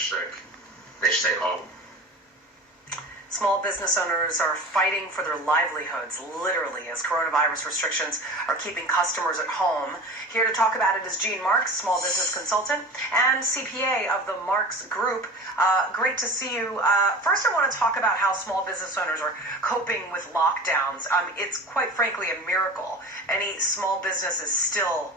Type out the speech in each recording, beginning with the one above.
sick, they stay home. Small business owners are fighting for their livelihoods, literally, as coronavirus restrictions are keeping customers at home. Here to talk about it is Gene Marks, small business consultant and CPA of the Marks Group. Great to see you. First, I want to talk about how small business owners are coping with lockdowns. It's quite frankly a miracle. Any small business is still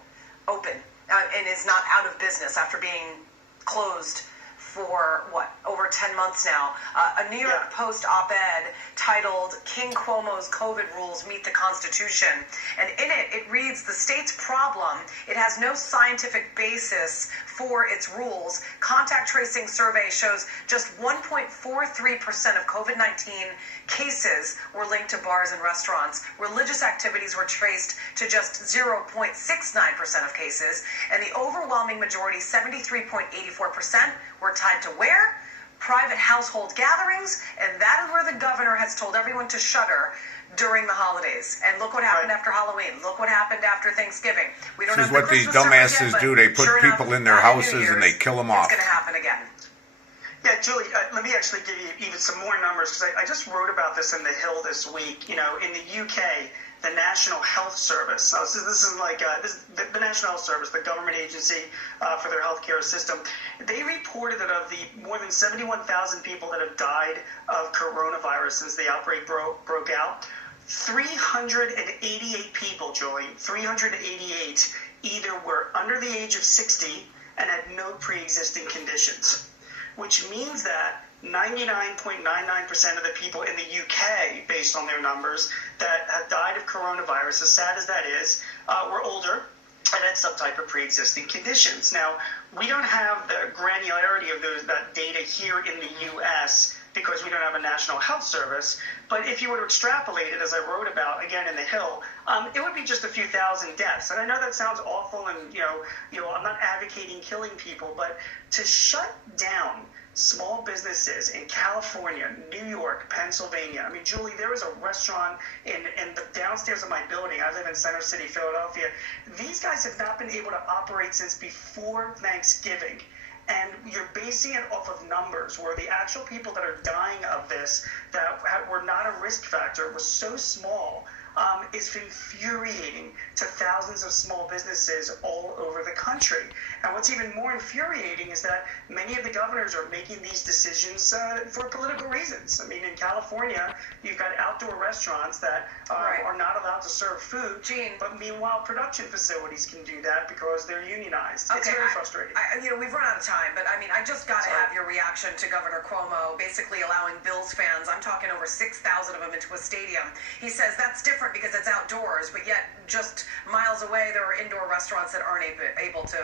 open and is not out of business after being closed for, over 10 months now. A New York Post op-ed titled King Cuomo's COVID Rules Meet the Constitution. And in it, it reads, the state's problem, it has no scientific basis for its rules. Contact tracing survey shows just 1.43% of COVID-19 cases were linked to bars and restaurants. Religious activities were traced to just 0.69% of cases. And the overwhelming majority, 73.84%, were tied to where? Private household gatherings, and that is where the governor has told everyone to shutter during the holidays. And look what happened after Halloween. Look what happened after Thanksgiving. We don't this know is what these dumbasses do. They put people in their houses and they kill them off. It's going to happen again. Yeah, Julie, let me actually give you even some more numbers, because I just wrote about this in The Hill this week. You know, in the UK, the National Health Service, so this is like the National Health Service, the government agency for their healthcare system, they reported that of the more than 71,000 people that have died of coronavirus since the outbreak broke out, 388 people, Julie, 388 either were under the age of 60 and had no pre-existing conditions, which means that 99.99% of the people in the UK, based on their numbers, that have died of coronavirus, as sad as that is, were older and had some type of pre-existing conditions. Now, we don't have the granularity of that data here in the U.S. because we don't have a National Health Service, but if you were to extrapolate it, as I wrote about, again, in The Hill, it would be just a few thousand deaths. And I know that sounds awful, and, you know, I'm not advocating killing people, but to shut down small businesses in California, New York, Pennsylvania. I mean, Julie, there is a restaurant in the downstairs of my building. I live in Center City, Philadelphia. These guys have not been able to operate since before Thanksgiving. And you're basing it off of numbers where the actual people that are dying of this that were not a risk factor was so small. Is infuriating to thousands of small businesses all over the country. And what's even more infuriating is that many of the governors are making these decisions for political reasons. I mean, in California, you've got outdoor restaurants that are not allowed to serve food, but meanwhile, production facilities can do that because they're unionized. Okay, it's very frustrating. We've run out of time, but I mean, I just got to have your reaction to Governor Cuomo basically allowing Bills fans, I'm talking over 6,000 of them, into a stadium. He says that's different because it's outdoors, but yet just miles away there are indoor restaurants that aren't able to